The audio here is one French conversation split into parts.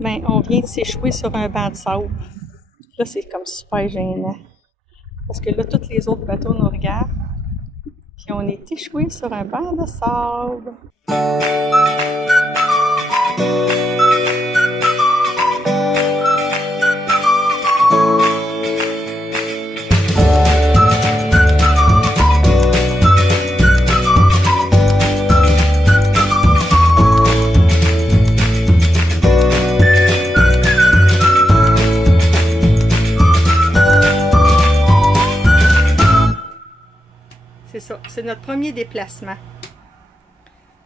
ben, on vient de s'échouer sur un banc de sable. Là, c'est comme super gênant. Parce que là, tous les autres bateaux nous regardent. Puis on est échoué sur un banc de sable. C'est ça, c'est notre premier déplacement.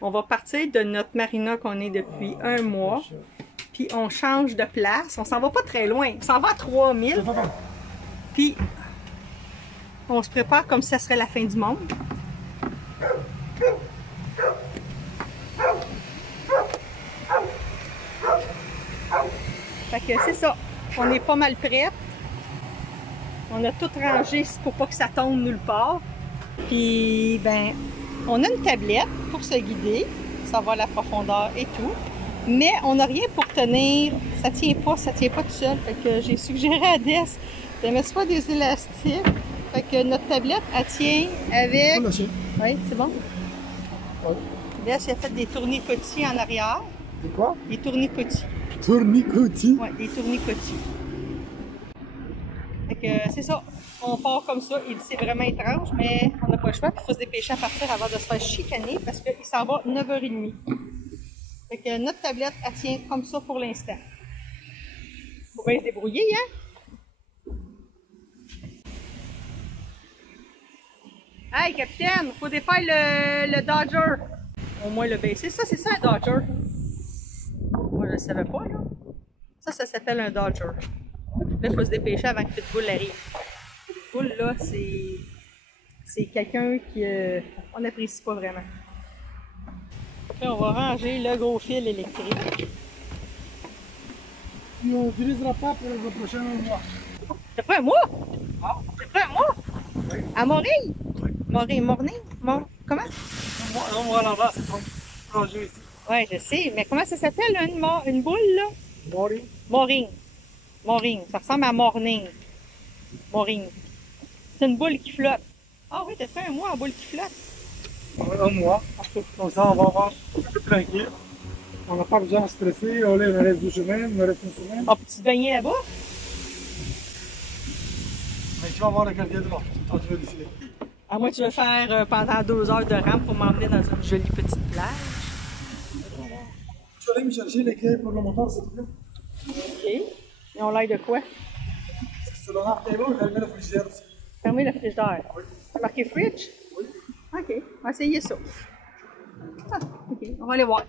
On va partir de notre marina qu'on est depuis un mois, puis on change de place. On s'en va pas très loin, on s'en va à 3000. Puis on se prépare comme si ça serait la fin du monde. Fait que c'est ça, on est pas mal prête. On a tout rangé pour pas que ça tombe nulle part. Puis, ben, on a une tablette pour se guider, savoir la profondeur et tout. Mais on n'a rien pour tenir. Ça tient pas tout seul. Fait que j'ai suggéré à Des de mettre soit des élastiques. Fait que notre tablette, elle tient avec... Oui, c'est bon? Oui. Des a fait des tournicotis en arrière. Des quoi? Des tournicotis. Tournicotis? Oui, des tournicotis. Fait que c'est ça. On part comme ça. C'est vraiment étrange, mais on n'a pas le choix. Il faut se dépêcher à partir avant de se faire chicaner parce qu'il s'en va 9h30. Fait que notre tablette, elle tient comme ça pour l'instant. Faut bien se débrouiller, hein? Hey, capitaine, faut défaire le Dodger. Au moins le baisser. Ça, c'est ça un Dodger. Moi, je ne savais pas, là. Ça s'appelle un Dodger. Là, il faut se dépêcher avant que Pitbull arrive. Pitbull, là, c'est quelqu'un qui on n'apprécie pas vraiment. Là, on va ranger le gros fil électrique. On n'utilisera pas pour le prochain mois. T'as fait un mois? Ah. T'as fait un mois? Oui. À Morille? Oui. Morning? Comment? Un mois là-bas, c'est trop rangé ici. Oui, je sais, mais comment ça s'appelle, une boule, là? Morning. Moring. Moring. Ça ressemble à morning. Moring. C'est une boule qui flotte. Ah oui, t'as fait un mois en boule qui flotte? Un mois. Comme ça, on va avoir tranquille. On n'a pas besoin de stresser. On me reste 2 semaines, il me reste 1 semaine. Ah, peux-tu te baigner là-bas? Mais tu vas voir le quartier de là. Quand tu veux décider. À moi, tu veux faire pendant 2 heures de rampe pour m'emmener dans une jolie petite plage. Tu vas aller me chercher les clés pour le moteur, s'il te plaît? OK. Ils ont l'air de quoi? C'est le rap table, je vais allumer le frigidaire aussi. Fermez le frigidaire. Oui. C'est marqué fridge? Oui. OK. On va essayer ça. Ah, OK. On va aller voir.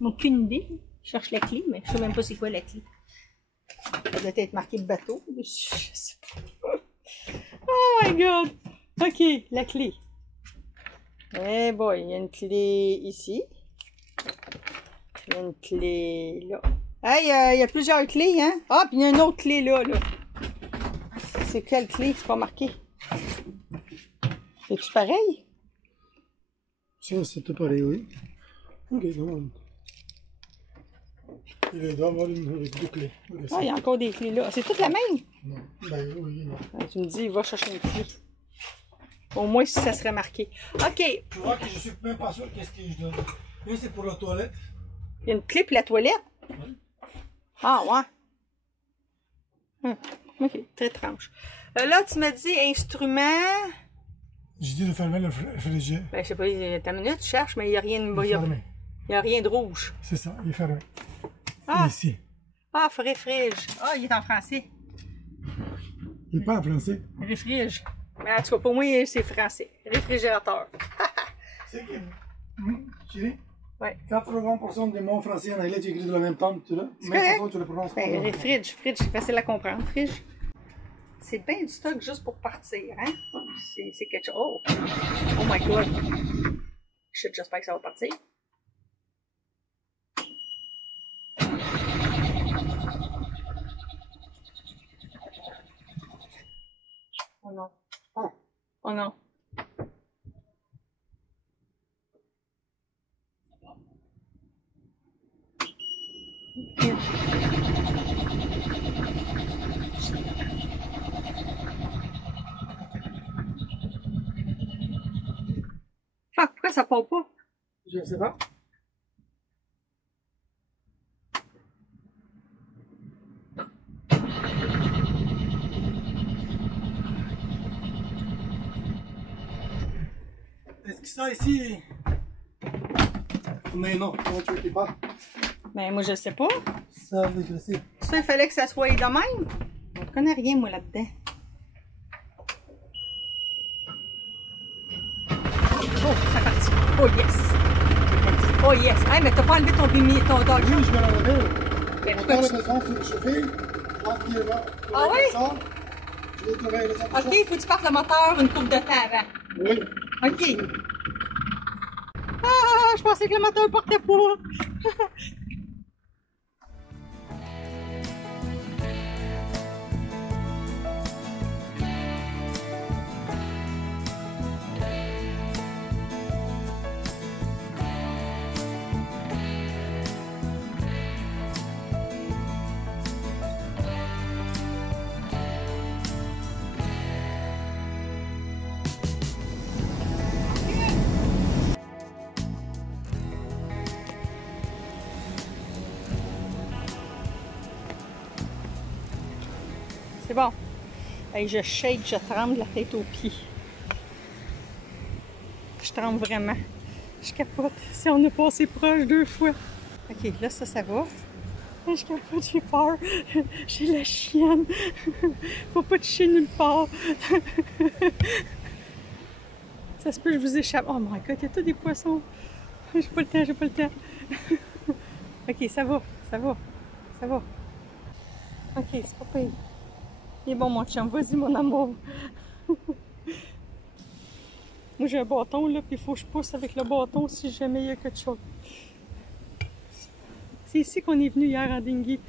Aucune idée. Je cherche la clé, mais je sais même pas c'est quoi la clé. Ça doit être marqué bateau dessus. Je sais pas. Oh my god! OK, la clé. Eh boy, il y a une clé ici. Il y a une clé là. Hey, il y a plusieurs clés, hein? Ah, puis il y a une autre clé là. C'est quelle clé? C'est pas marqué. C'est-tu pareil? Ça, c'est tout pareil, oui. Ok, non. Il doit avoir avec 2 clés. Ah, il y a encore des clés là. C'est toute la même? Non. Ben oui, non. Ah, tu me dis, va chercher une clé. Au moins, si ça serait marqué. OK. Tu vois que je suis même pas sûr qu'est-ce que je donne. Lui, c'est pour la toilette. Il y a une clé pour la toilette? Oui. Ah, ouais. OK, très étrange. Là, tu m'as dit instrument. J'ai dit de fermer le frigidaire. Ben, je sais pas, ta minute, tu cherches, mais il n'y a rien de. Il est fermé. Il y a rien de rouge. C'est ça, il est fermé. Ah. Ici. Ah, réfrige. Ah, il est en français. Il n'est pas en français. Réfrige. Mais en tout cas, pour moi, c'est français. Réfrigérateur. C'est que. Chérie? Ouais. 80% des mots français en anglais, tu écris de la même temps, tu l'as? Même façon, tu le prononces pas. Ben, fridge, c'est facile à comprendre. Fridge. C'est bien du stock juste pour partir, hein? C'est quelque chose. Oh! Oh my god! J'espère que ça va partir. Oh non. Oh non. Fuck, pourquoi ça part pas? Je ne sais pas. Est-ce que ça ici... Mais non, tu ne sais pas. Ben, moi, je sais pas. Ça, oui, je sais. Ça, il fallait que ça soit de même. Je connais rien, moi, là-dedans. Oh, c'est parti. Oh, yes. Oh, yes. Hey, mais t'as pas enlevé ton bimi, ton dog. Oui, je vais l'enlever. Ben, On pourquoi a tu... besoin de chauffer. Ah oui? Je vais tourner les autres. OK, il faut que tu partes le moteur une couple de temps avant. Oui. OK. Ah, je pensais que le moteur portait pas. C'est bon. Hey, je shake, je tremble de la tête aux pieds. Je tremble vraiment. Je capote. Si on est passé proche 2 fois. OK, là, ça va. Je capote, j'ai peur. J'ai la chienne. Faut pas toucher nulle part. Ça se peut que je vous échappe. Oh my god, il y a tous des poissons. J'ai pas le temps, j'ai pas le temps. OK, ça va, ça va, ça va. OK, c'est pas pire. Il est bon, mon chum. Vas-y, mon amour. Moi, j'ai un bâton, là, puis il faut que je pousse avec le bâton si jamais il y a quelque chose. C'est ici qu'on est venu hier en dinghy.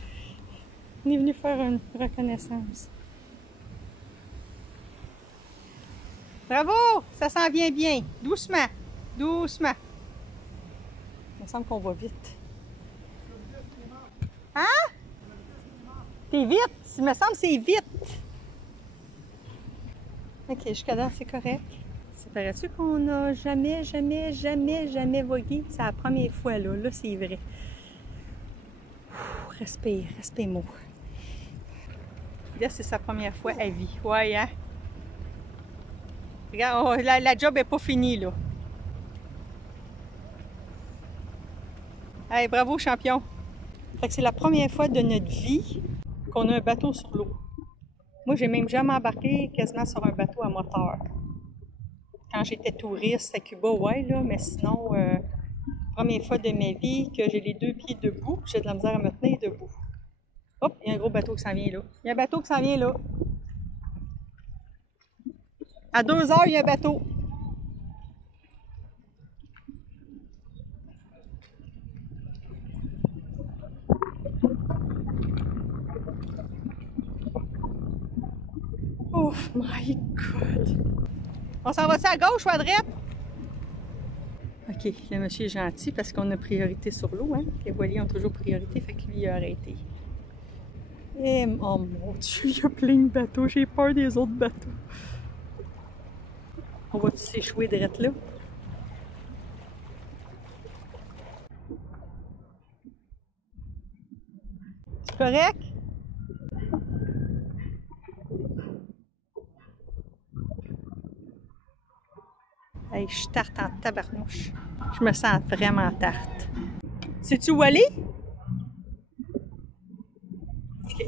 On est venu faire une reconnaissance. Bravo! Ça s'en vient bien. Doucement. Doucement. Il me semble qu'on va vite. Hein? T'es vite? Il me semble que c'est vite. OK, jusqu'à là, c'est correct. Ça paraît-tu qu'on n'a jamais vogué? C'est la première fois, là. Là, c'est vrai. Ouh, respire, respire-moi. Là, c'est sa première fois à vie. Ouais, hein? Regarde, oh, la job n'est pas finie, là. Hey, bravo, champion! Fait que c'est la première fois de notre vie qu'on a un bateau sur l'eau. Moi, j'ai même jamais embarqué quasiment sur un bateau à moteur. Quand j'étais touriste à Cuba, ouais, là, mais sinon, première fois de ma vie que j'ai les 2 pieds debout, j'ai de la misère à me tenir debout. Hop, il y a un gros bateau qui s'en vient là. Il y a un bateau qui s'en vient là. À 2 heures, il y a un bateau. Oh my God! On s'en va-tu à gauche ou à droite? OK, le monsieur est gentil parce qu'on a priorité sur l'eau, hein? Les voiliers ont toujours priorité, fait que lui, il a arrêté. Et oh mon Dieu, il y a plein de bateaux, j'ai peur des autres bateaux. On va-tu s'échouer direct là? C'est correct? Hey, je suis tarte en tabarnouche. Je me sens vraiment tarte. Sais-tu où aller? OK.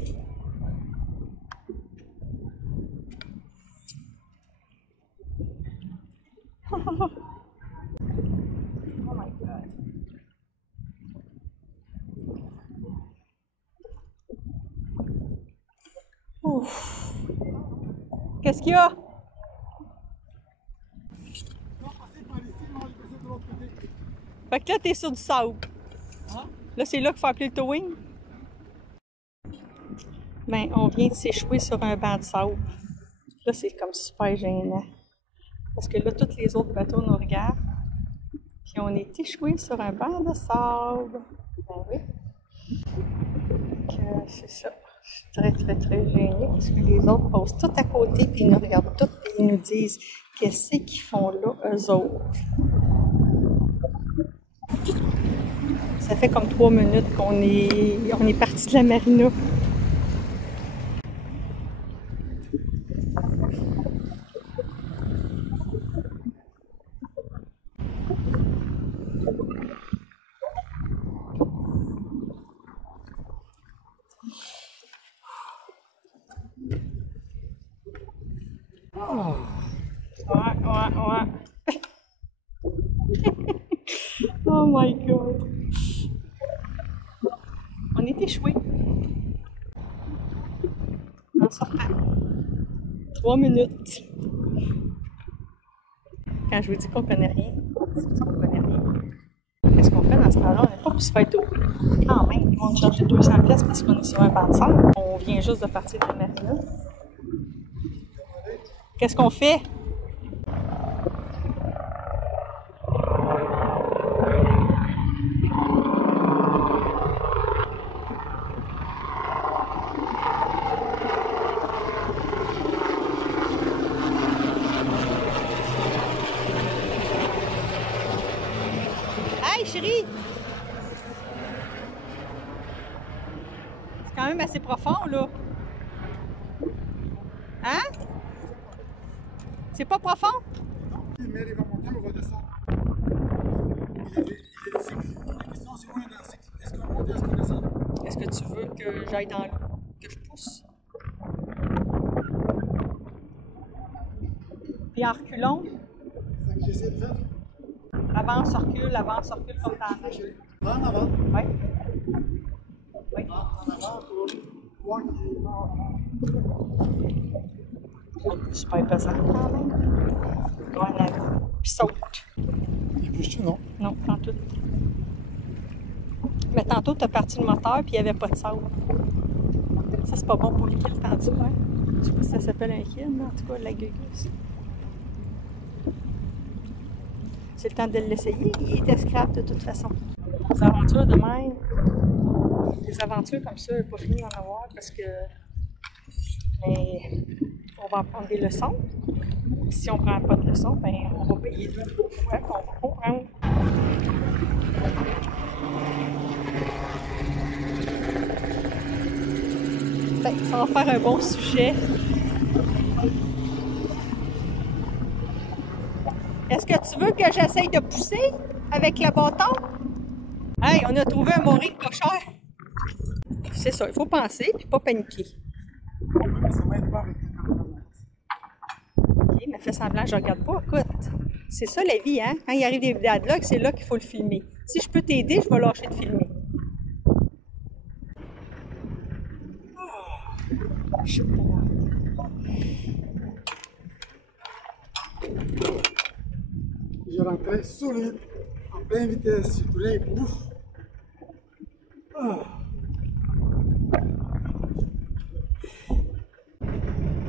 Oh my God. Ouf. Qu'est-ce qu'il y a? Fait que là, t'es sur du sable. Hein? Là, c'est là qu'il faut appeler le towing. Ben, on vient de s'échouer sur un banc de sable. Là, c'est comme super gênant. Parce que là, tous les autres bateaux nous regardent. Puis on est échoué sur un banc de sable. Ben oui. c'est ça. Je suis très, très, très gênée parce que les autres posent tout à côté puis ils nous regardent tout et ils nous disent qu'est-ce qu'ils font là, eux autres. Ça fait comme 3 minutes qu'on est parti de la marina. Ouais. Oh my god. On est échoués. En sortant. 3 minutes. Quand je vous dis qu'on connaît rien, c'est ça qu'on connaît rien. Qu'est-ce qu'on fait dans ce temps-là? On n'est pas pour se faire tourner. Quand même, ils vont nous charger 200$ parce qu'on est sur un banc de sable. On vient juste de partir de la marina. Qu'est-ce qu'on fait? Hey chérie! C'est quand même assez profond là. Hein? C'est pas profond? Mais il va monter ou redescendre? Il est cycle. La question c'est où il est dans le cycle? Est-ce qu'on monte ou est-ce qu'on descend? Est-ce que tu veux que j'aille dans l'eau? Que je pousse? Puis en reculant, C'est ça que j'essaie de faire. avance, recule comme dans la nage. Va en avant. Oui. Oui. Va en avant pour voir qu'il va en Super pesant quand même. Ouais, là. Puis saute. Il bouge-tu, non? Non, tantôt. Mais tantôt, tu as parti le moteur puis il n'y avait pas de sable. Ça, c'est pas bon pour les kills, tantôt, hein? Je sais pas si ça s'appelle un kill, mais en tout cas, la gueuse. C'est le temps de l'essayer. Il était scrap de toute façon. Les aventures de même, des aventures comme ça, il n'est pas fini d'en avoir parce que on va apprendre des leçons. Si on ne prend pas de leçons, ben, on va payer 2 ou 3 fois qu'on va comprendre. Ben, ça va faire un bon sujet. Est-ce que tu veux que j'essaye de pousser avec le bâton? Hey, on a trouvé un mooring pas cher. C'est ça, il faut penser et pas paniquer. Mais ça m'aide pas avec le caméra. OK, mais fais semblant, je regarde pas. Écoute, c'est ça la vie, hein? Quand il arrive des vidéos de vlog, c'est là qu'il faut le filmer. Si je peux t'aider, je vais lâcher de filmer. Oh, je suis pas là. Je rentrais solide, en pleine vitesse, j'ai tourné, bouf! Ah.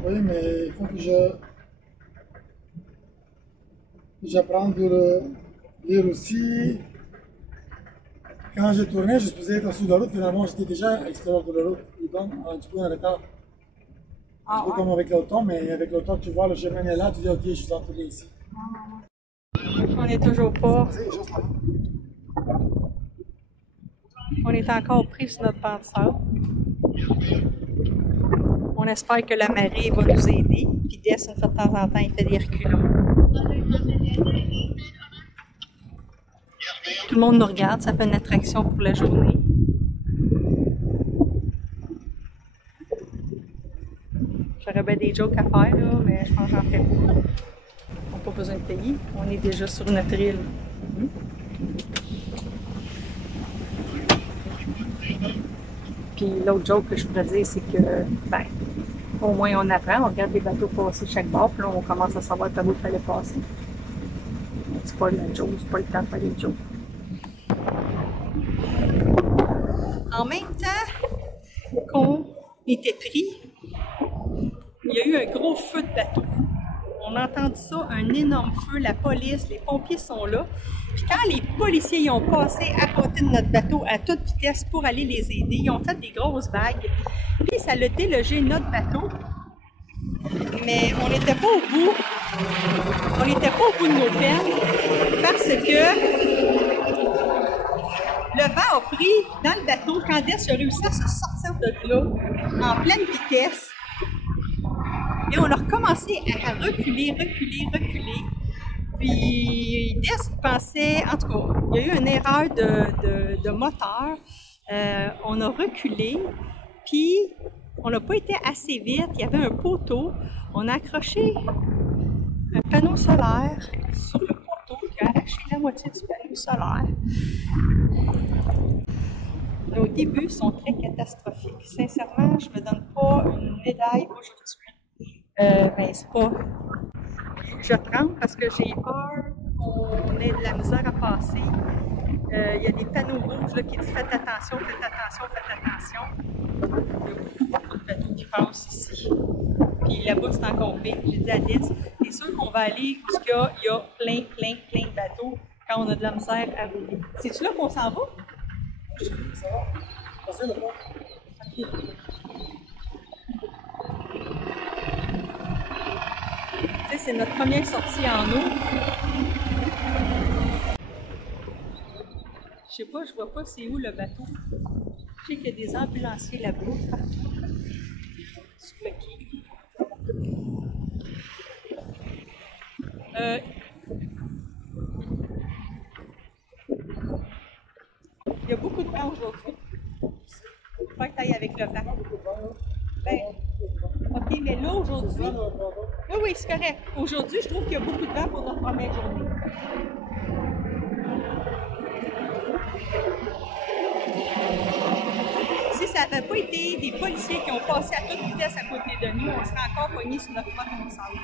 Oui, mais il faut que j'apprends de le lire aussi. Quand j'ai tourné, je supposais être sous la route, finalement j'étais déjà à l'extérieur de la route, et donc un petit peu en retard. Un peu comme avec l'auto, mais avec l'auto, tu vois, le chemin est là, tu dis ok, je suis entouré ici. On n'est toujours pas. On est encore pris sur notre banc de sable. On espère que la marée va nous aider. Puis Des, une fois de temps en temps, il fait des reculons. Tout le monde nous regarde, ça fait une attraction pour la journée. J'aurais bien des jokes à faire, là, mais je pense que j'en ferai pas. On n'a pas besoin de payer, on est déjà sur notre île. Puis l'autre joke que je pourrais dire, c'est que, ben, au moins on apprend, on regarde les bateaux passer chaque bord, puis là on commence à savoir par où il fallait passer. C'est pas la joke, c'est pas le temps de faire des jokes. En même temps qu'on était pris, il y a eu un gros feu de bateau. On On a entendu ça, un énorme feu, la police, les pompiers sont là. Puis quand les policiers y ont passé à côté de notre bateau à toute vitesse pour aller les aider, ils ont fait des grosses vagues. Puis ça a délogé notre bateau. Mais on n'était pas au bout. On n'était pas au bout de nos peines parce que le vent a pris dans le bateau. Candace a réussi à se sortir de là en pleine vitesse. Et on a recommencé à reculer. Puis Des pensait, en tout cas, il y a eu une erreur de moteur. On a reculé, puis on n'a pas été assez vite. Il y avait un poteau. On a accroché un panneau solaire sur le poteau qui a arraché la moitié du panneau solaire. Nos débuts sont très catastrophiques. Sincèrement, je ne me donne pas une médaille aujourd'hui. C'est pas... Je tremble parce que j'ai peur qu'on ait de la misère à passer. Il y a des panneaux rouges là, qui disent faites attention, faites attention, faites attention. Il y a beaucoup de bateaux qui passent ici. Puis là-bas, c'est encore pire. J'ai dit à Des, c'est sûr qu'on va aller où il y a plein de bateaux quand on a de la misère à rouler. C'est-tu là qu'on s'en va? Ça va? Passez le pont. Tu sais, c'est notre première sortie en eau. Je sais pas, je vois pas c'est où le bateau. Je sais qu'il y a des ambulanciers là-bas, partout. Sur le quai. Il y a beaucoup de vent aujourd'hui. Il faut que tu ailles avec le vent. Ben, OK, mais là, aujourd'hui... Oui, c'est correct. Aujourd'hui, je trouve qu'il y a beaucoup de vent pour notre première journée. Si ça n'avait pas été des policiers qui ont passé à toute vitesse à côté de nous, on serait encore pognés sur notre propre sable.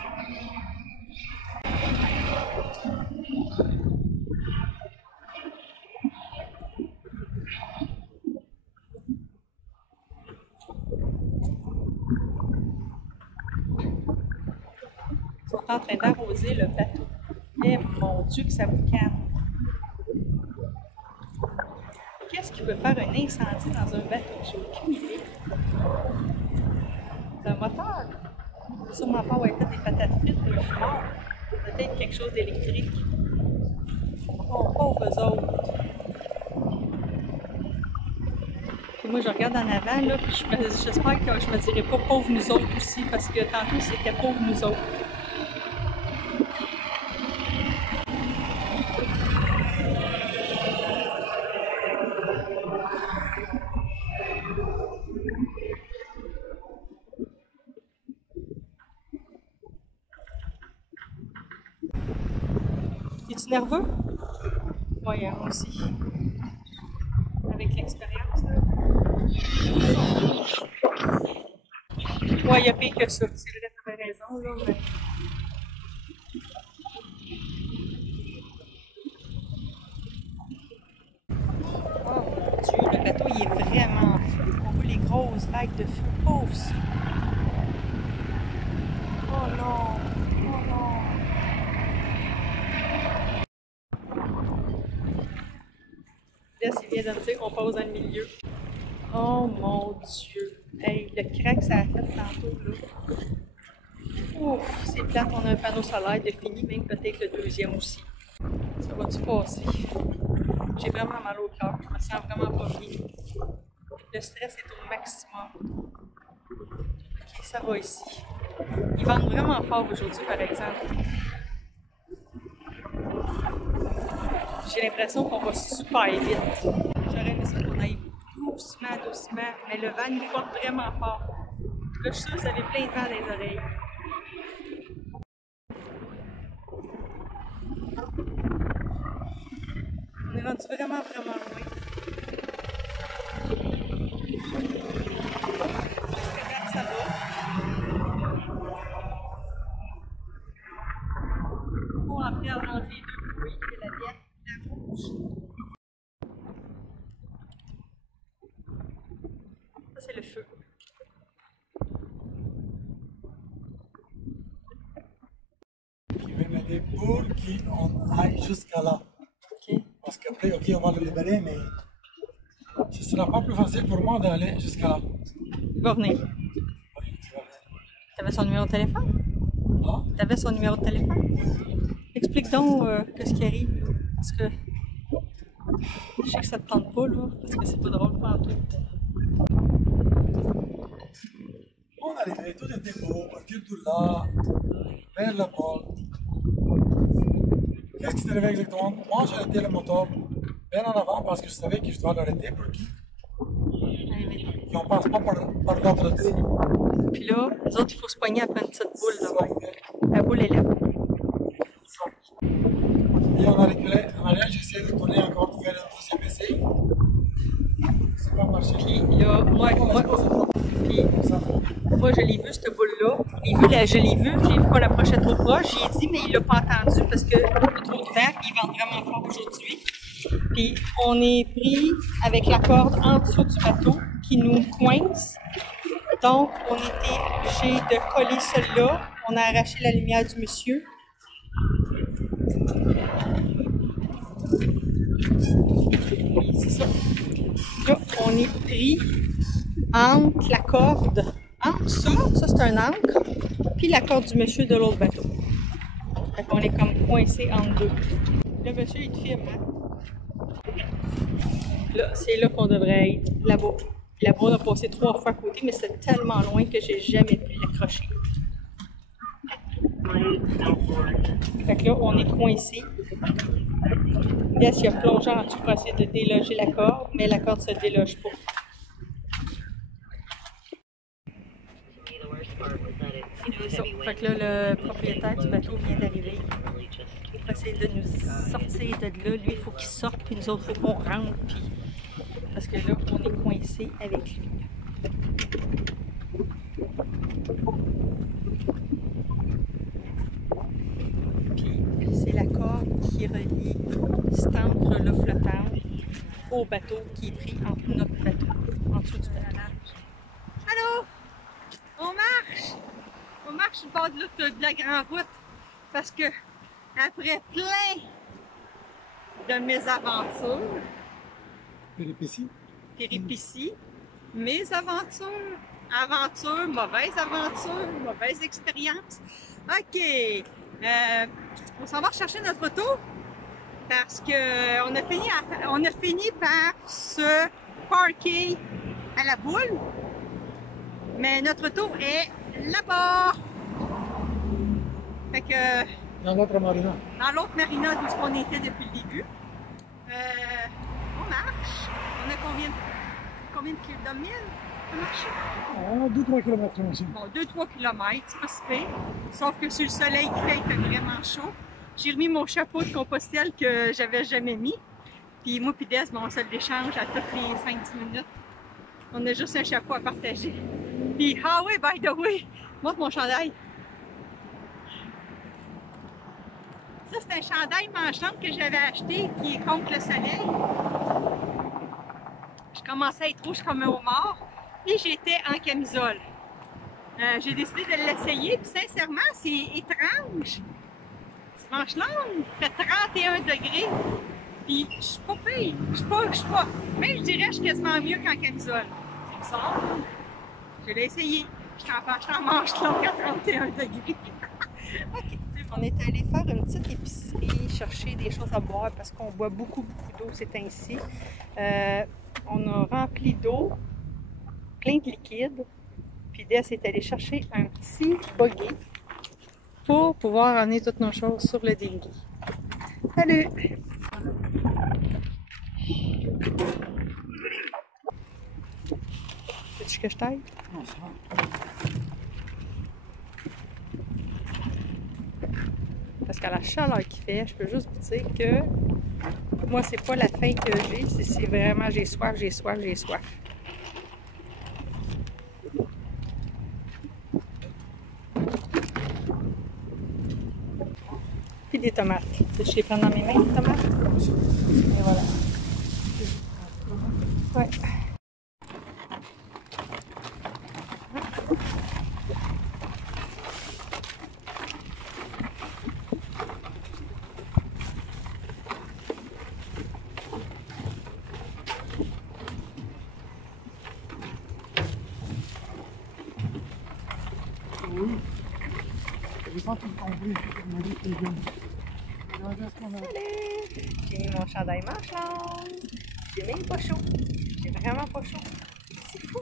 Ils sont en train d'arroser le bateau. Eh mon Dieu, que ça vous calme. Qu'est-ce qui peut faire un incendie dans un bateau? J'ai aucune idée. C'est un moteur. Il ne peut sûrement pas avoir fait des patates frites ou un fumeur. Peut-être quelque chose d'électrique. Oh, pauvres autres. Puis moi, je regarde en avant, là, puis j'espère que je me dirai pas pauvres nous autres aussi, parce que tantôt, c'était pauvres nous autres. Es-tu nerveux? Oui, moi aussi. Avec l'expérience, là. Ouais, il y a pire que ça. C'est vrai, tu avais raison, là, mais... Oh mon Dieu, le bateau, il est vraiment en feu. On voit les grosses vagues de feu. Pauvre ça. Oh non! Oh non! Là, il vient de me dire qu'on passe dans le milieu. Oh mon Dieu! Hey, le crack, ça a fait tantôt, là. Ouf, c'est plate, on a un panneau solaire de fini, même peut-être le deuxième aussi. Ça va-tu passer? J'ai vraiment mal au cœur, je me sens vraiment pas bien. Le stress est au maximum. Ok, ça va ici. Ils vendent vraiment fort aujourd'hui, par exemple. J'ai l'impression qu'on va super vite. J'aurais aimé ça qu'on aille doucement, mais le vent nous porte vraiment fort. Là, je suis sûre que vous avez plein de vent dans les oreilles. On est rendu vraiment loin. Jusqu'à date, ça va. Pour après avoir les deux bruits, et la bière, la rouge. Ça, c'est le feu. pour qu'on aille jusqu'à là. OK. Parce qu'après, ok, on va le libérer, mais ce ne sera pas plus facile pour moi d'aller jusqu'à là. Il va venir. Oui, tu vas bien. T'avais son numéro de téléphone? Ah, T'avais son numéro de téléphone? Explique donc qu'est-ce qui arrive. Parce que je sais que ça te tente pas, là, parce que c'est pas drôle, pas en tout. on arrivait, tout était beau, partir de là, vers la porte. Qu'est-ce qui s'est arrivé exactement? Moi, j'ai arrêté le moteur bien en avant parce que je savais que je dois l'arrêter pour qu'on passe pas par l'autre côté. Puis là, les autres, il faut se poigner après une petite boule là. La boule est là. Et on a reculé en arrière, j'ai essayé de tourner encore pour faire un deuxième essai. Ça n'a pas marché. Puis là, moi, je l'ai vu, cette boule-là. Je l'ai vu qu'on approchait trop proche. J'ai dit, mais il l'a pas entendu parce qu'il y a trop de vent. Il vente vraiment fort aujourd'hui. Puis on est pris avec la corde en dessous du bateau qui nous coince. Donc, on était obligé de coller celle-là. On a arraché la lumière du monsieur. Et c'est ça. Là, on est pris entre la corde, entre ça c'est un ancre, puis la corde du monsieur de l'autre bateau. Fait qu'on est comme coincé entre deux. Le monsieur, il te filme, hein? Là, c'est là qu'on devrait être, là-bas. Là-bas, on a passé 3 fois à côté, mais c'est tellement loin que j'ai jamais pu l'accrocher. Fait que là, on est coincé. Yes, il a plongé en dessous pour essayer de déloger la corde, mais la corde ne se déloge pas. Ça. Fait que là, le propriétaire du bateau vient d'arriver. Il va essayer de nous sortir de là. Lui, il faut qu'il sorte, puis nous autres, il faut qu'on rentre. Puis... Parce que là, on est coincé avec lui. Puis c'est la corde qui relie cet ancre-là flottante au bateau qui est pris entre notre bateau, en dessous du bateau. Allô? On marche! On marche sur le bord de la grande route parce que après plein de mésaventures, péripéties, mésaventures, aventures, mauvaises expériences. OK, on s'en va rechercher notre auto parce que on a fini par se parker à la boule, mais notre auto est là-bas. Fait que Dans l'autre marina. dans l'autre marina d'où on était depuis le début. On marche. On a combien de milles à marcher? On a 2-3 km. Bon, 2-3 km, c'est pas si pire. Sauf que sur le soleil qui fait, il fait vraiment chaud. J'ai remis mon chapeau de Compostelle que j'avais jamais mis. Puis moi puis Des, on se l'échange à toutes les 5-10 minutes. On a juste un chapeau à partager. Puis, ah oui, by the way, montre mon chandail. Ça, c'est un chandail manchante que j'avais acheté qui est contre le soleil. Je commençais à être rouge comme un homard. Puis j'étais en camisole. J'ai décidé de l'essayer. Puis sincèrement, c'est étrange. C'est manche longue. Il fait 31 degrés. Puis je suis pas pire. Je suis pas. Mais je dirais que je suis quasiment mieux qu'en camisole. C'est bizarre. Je l'ai essayé. Je suis en manche longue à 31 degrés. OK. On est allé faire une petite épicerie, chercher des choses à boire parce qu'on boit beaucoup d'eau ces temps-ci. On a rempli d'eau, plein de liquide. Puis Des est allé chercher un petit buggy pour pouvoir emmener toutes nos choses sur le dinghy. Salut! Veux-tu que je t'aille? Non, ça va. Parce qu'à la chaleur qu'il fait, je peux juste vous dire que moi, c'est pas la faim que j'ai, c'est vraiment j'ai soif. Puis des tomates. Je les prends dans mes mains, les tomates. Et voilà. Ouais. J'ai pas tout compris. On m'a dit qu'il vient. Regardez ce qu'on a. Salut! J'ai mis mon chandail manche longue. J'ai même pas chaud. J'ai vraiment pas chaud. C'est fou.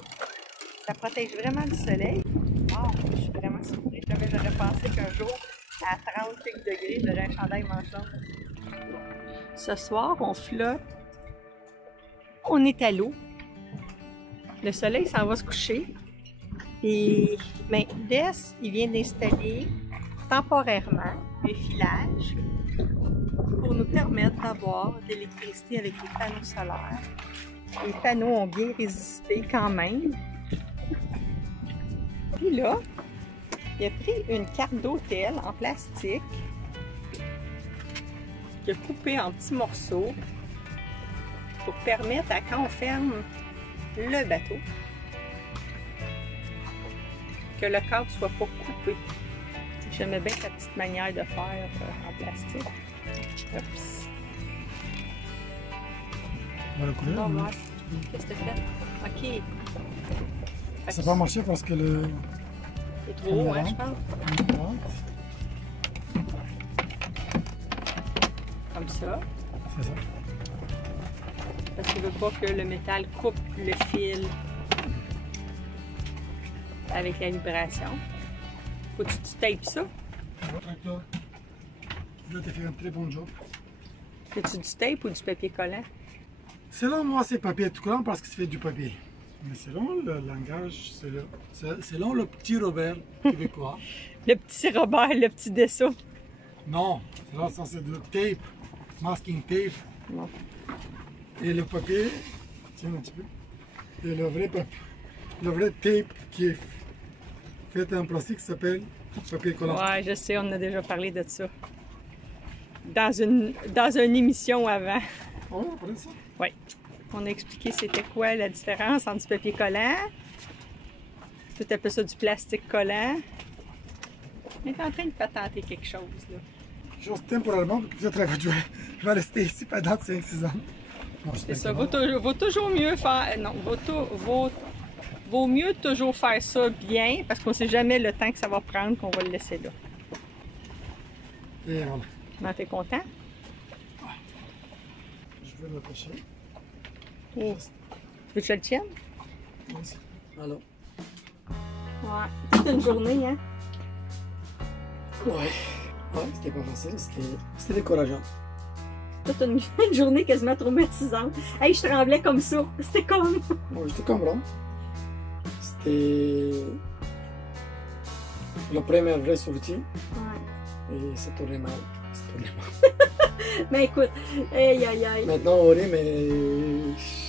Ça protège vraiment du soleil. Wow, je suis vraiment surprise. Jamais j'aurais pensé qu'un jour, à 30 quelques degrés, j'aurais un chandail manche longue. Ce soir, on flotte. On est à l'eau. Le soleil s'en va se coucher. Et ben, Des, il vient d'installer temporairement un filage pour nous permettre d'avoir de l'électricité avec les panneaux solaires. Les panneaux ont bien résisté quand même. Puis là, il a pris une carte d'hôtel en plastique qu'il a coupée en petits morceaux pour permettre à quand on ferme le bateau que le cadre ne soit pas coupé. J'aimais bien sa petite manière de faire en plastique. Oups. On va le couler. Oh, ouais. Qu'est-ce que tu fais? OK. Ça va pas marcher parce que le. C'est trop haut, hein, je pense. Comme ça. C'est ça. Parce qu'il ne veut pas que le métal coupe le fil avec la vibration. Faut que tu tapes ça. Votre acteur. Là, tu as fait un très bon job. Fais-tu du tape ou du papier collant? Selon moi, c'est papier tout collant parce que c'est fait du papier. Mais selon le langage, selon le petit Robert québécois. Le petit Robert, le petit Dessau. Non, là, ça c'est de tape, masking tape. Non. Et le papier, tiens un petit peu. Et le vrai papier, le vrai tape qui est fait en plastique s'appelle papier collant. Ouais, je sais, on a déjà parlé de ça. Dans une émission avant. Oh, on parlait de ça. Oui. On a expliqué c'était quoi la différence entre du papier collant. Tu appelles ça du plastique collant. On est en train de patenter quelque chose, là. Juste temporairement, parce que peut-être je vais rester ici pendant 5-6 ans. Non, C'est ça. Vaut toujours mieux faire. Non, vaut mieux toujours faire ça bien, parce qu'on ne sait jamais le temps que ça va prendre qu'on va le laisser là. Et voilà. Non, t'es content? Je vais l'attacher. Oh. Tu veux que je le tienne? Vas-y. Alors. Ouais. Toute une journée, hein? Ouais. Ouais, c'était pas facile, c'était décourageant. Toute une journée quasiment traumatisante. Hey, je tremblais comme ça. C'était comme. Moi, j'étais comme là. C'était la première vraie sortie. Ouais. Et ça tournait mal. Ça tournait mal. Mais écoute, aïe aïe aïe. Maintenant, on rit, mais.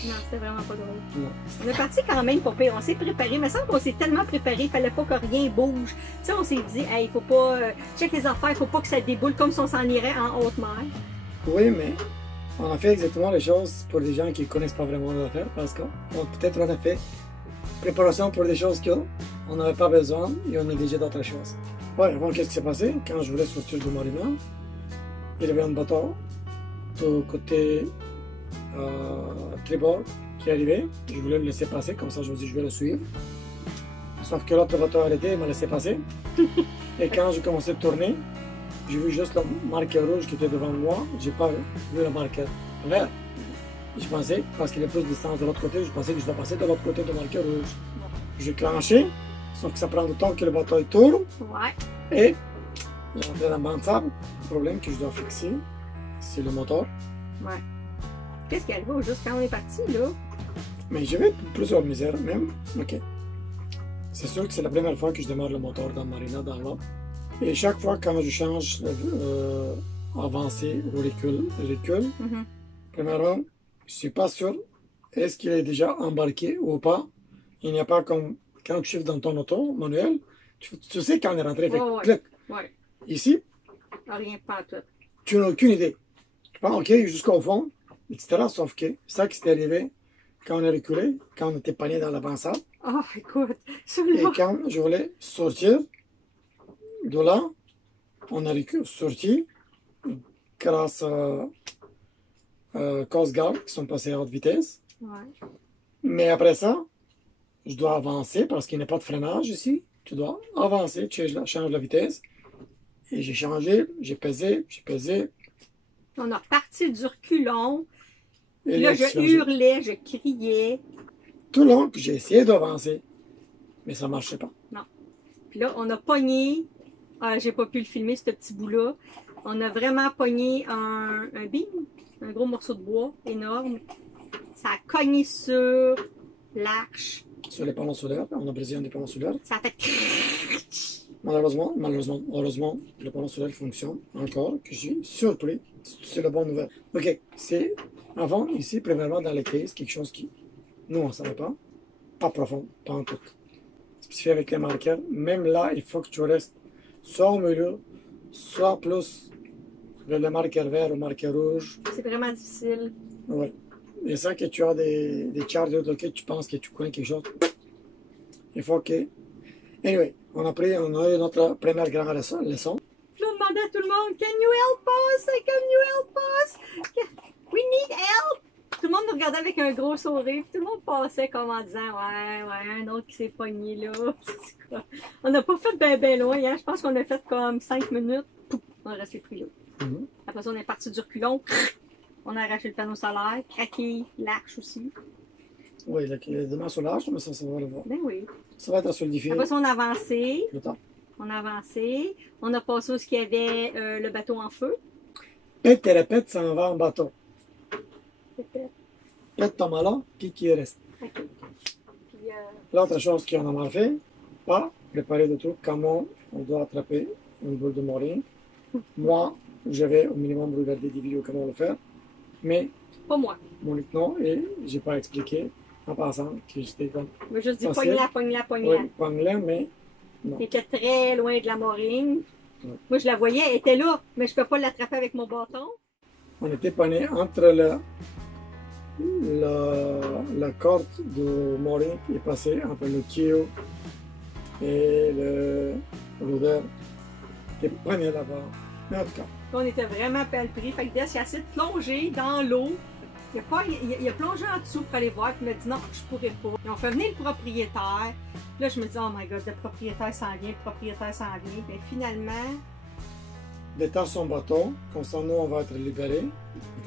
Non, c'était vraiment pas drôle. Non. On est parti quand même pas pire. On s'est préparé. Mais ça qu'on s'est tellement préparé, il fallait pas que rien bouge. Tu sais, on s'est dit, hey, faut pas. Check les affaires, faut pas que ça déboule comme si on s'en irait en haute mer. Oui, mais on a fait exactement les choses pour des gens qui ne connaissent pas vraiment l'affaire parce que peut-être on a fait préparation pour des choses qu'on n'avait pas besoin et on négligeait d'autres choses. Ouais, avant, qu'est-ce qui s'est passé? Quand je voulais sortir de Marina, il y avait un bateau du côté tribord qui arrivait. Je voulais le laisser passer, comme ça je me dis je vais le suivre. Sauf que l'autre bateau a arrêté et m'a laissé passer. Et quand j'ai commencé à tourner, j'ai vu juste le marqueur rouge qui était devant moi. J'ai pas vu le marqueur vert. Je pensais, parce qu'il y a plus de distance de l'autre côté, je pensais que je dois passer de l'autre côté du marqueur rouge. J'ai clenché, sauf que ça prend du temps que le bateau tourne. Ouais. Et j'ai rentré dans le banc de sable. Le problème que je dois fixer, c'est le moteur. Ouais. Qu'est-ce qui est arrivé juste quand on est parti, là? Mais j'avais plusieurs misères même. Ok. C'est sûr que c'est la première fois que je démarre le moteur dans Marina, dans l'eau. Et chaque fois quand je change avancé ou recul, premièrement, je ne suis pas sûr est-ce qu'il est déjà embarqué ou pas. Il n'y a pas comme quand tu chiffres dans ton auto manuel, tu sais quand on est rentré, fait clic. Ouais. Ici, Rien pas tout. tu n'as aucune idée. Tu prends OK jusqu'au fond, etc. Sauf que ça qui s'est arrivé quand on a reculé, quand on était pogné dans la bansade. Oh, écoute, Et celui-là. quand je voulais sortir de là, on a sorti grâce à Coast Guard qui sont passés à haute vitesse. Ouais. Mais après ça, je dois avancer parce qu'il n'y a pas de freinage ici. Tu dois avancer, tu changes la vitesse et j'ai changé, j'ai pesé. On a reparti du reculon. Et Puis là, je changé. hurlais, je criais. Tout le long, puis j'ai essayé d'avancer, mais ça marchait pas. Puis là, on a pogné. Ah, j'ai pas pu le filmer, ce petit bout-là. On a vraiment pogné un beam, un gros morceau de bois énorme. Ça a cogné sur l'arche. Sur les panneaux solaires, on a brisé un des panneaux solaires. Ça a fait... Heureusement, le panneau solaire fonctionne encore, que je suis surpris. C'est la bonne nouvelle. Ok, c'est avant, ici, premièrement, dans l'église, quelque chose qui, nous, on ne savait pas profond, pas en tout. Spécifié avec les marqueurs, même là, il faut que tu restes soit au milieu, soit plus vers le marqueur vert ou marqueur rouge. C'est vraiment difficile. Ouais. Et ça que tu as des charges de tu penses que tu connais quelque chose. Il faut que... Anyway, on a eu notre première grande leçon. Puis là, on demandait à tout le monde, can you help us? Can you help us? We need help! Tout le monde nous regardait avec un gros sourire. Tout le monde passait comme en disant, ouais, un autre qui s'est pogné là. On n'a pas fait ben loin, hein? Je pense qu'on a fait comme 5 minutes. Pouf, on est resté pris là. Après ça, on est parti du reculon. On a arraché le panneau solaire, craqué l'arche aussi. Oui, le demain sur l'arche, mais ça va le voir. Ben oui. Ça va être solidifié. Après ça, on a avancé. Plus tard. On a avancé. On a passé où il y avait le bateau en feu. Pète et répète, ça en va en bateau. Peut-être. Pète ton malin, puis qui reste. OK. Puis, L'autre chose qu'on a mal fait, pas préparer de trucs, comment on doit attraper une boule de mooring. Moi, j'avais au minimum regardé des vidéos comment le faire, mais pas moi. mon lieutenant, et j'ai pas expliqué en passant que j'étais comme. Je me juste dit facile. pogne-la. Oui, pogne-la, mais non. T'étais très loin de la mooring. Ouais. Moi, je la voyais, elle était là, mais je peux pas l'attraper avec mon bâton. On était pogné entre la corde de mooring qui est passée entre le keel et le rudder qui est pogné là-bas. Mais en tout cas. On était vraiment mal pris. Fait que Des, il a essayé de plonger dans l'eau. Il a plongé en dessous pour aller voir. Puis il m'a dit non, je pourrais pas. Ils ont fait venir le propriétaire. Là, je me dis, oh my god, le propriétaire s'en vient. Mais finalement. Détache son bateau. Comme ça, nous, on va être libérés.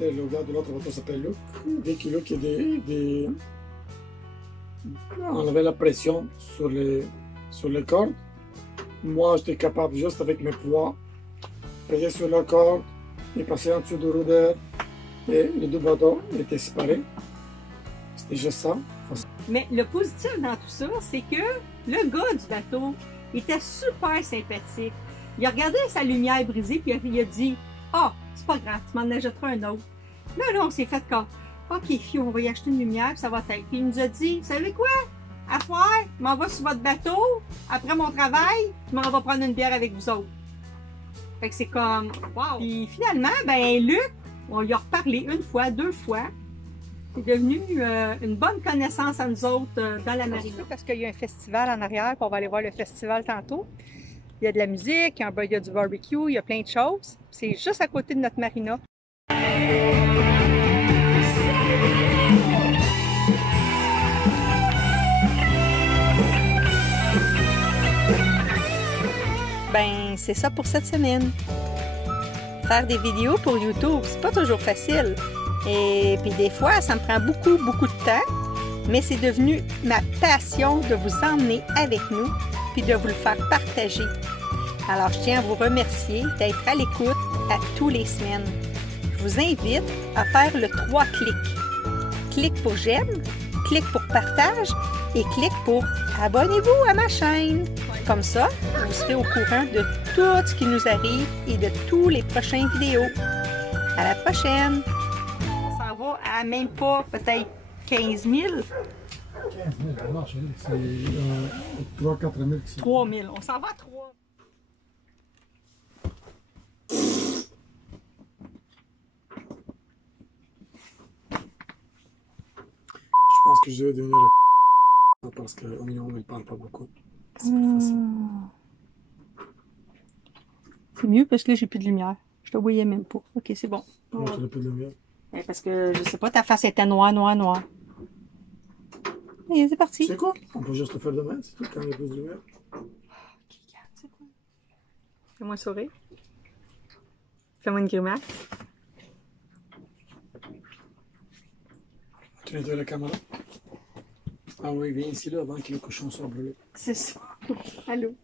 Le gars de l'autre bateau s'appelle Luc. Dès que Luc on avait la pression sur les cordes. Moi, j'étais capable, juste avec mes poids, peser sur la corde et passer en dessous du rudder. Et les deux bateaux étaient séparés. C'était juste ça. Mais le positif dans tout ça, c'est que le gars du bateau était super sympathique. Il a regardé sa lumière brisée puis il a dit « Ah, c'est pas grave, tu m'en achèteras un autre. » Là, on s'est fait comme « Ok, fille, on va y acheter une lumière puis ça va être. » Puis il nous a dit « Vous savez quoi? À soir, je m'en vais sur votre bateau. Après mon travail, je m'en vais prendre une bière avec vous autres. » Fait que c'est comme « Wow! » Puis finalement, ben Luc, on lui a reparlé une fois, deux fois. C'est devenu une bonne connaissance à nous autres dans la marina. Parce qu'il y a un festival en arrière, puis on va aller voir le festival tantôt. Il y a de la musique, il y a du barbecue, il y a plein de choses. C'est juste à côté de notre marina. Ben, c'est ça pour cette semaine. Faire des vidéos pour YouTube, c'est pas toujours facile. Et puis des fois, ça me prend beaucoup de temps. Mais c'est devenu ma passion de vous emmener avec nous puis de vous le faire partager. Alors, je tiens à vous remercier d'être à l'écoute à tous les semaines. Je vous invite à faire le 3 clics. Clic pour j'aime, clic pour partage et clic pour abonnez-vous à ma chaîne. Comme ça, vous serez au courant de tout ce qui nous arrive et de tous les prochaines vidéos. À la prochaine! On s'en va à même pas peut-être 15 000. 15 000, non, c'est 3-4 000. 3 000. On s'en va à 3. Je pense que je vais devenir parce qu'au minimum, il ne parle pas beaucoup. C'est plus facile. C'est mieux parce que là, j'ai plus de lumière. Je te voyais même pas. Ok, c'est bon. Comment tu n'as plus de lumière? Parce que, je sais pas, ta face était noire. Et c'est parti. C'est quoi? On peut juste le faire demain, c'est tout, quand il y a plus de lumière. Fais-moi sourire. Fais-moi une grimace. Tu nettoies la caméra? Ah oui, viens ici là avant que le cochon soit brûlé. C'est ça. Allô?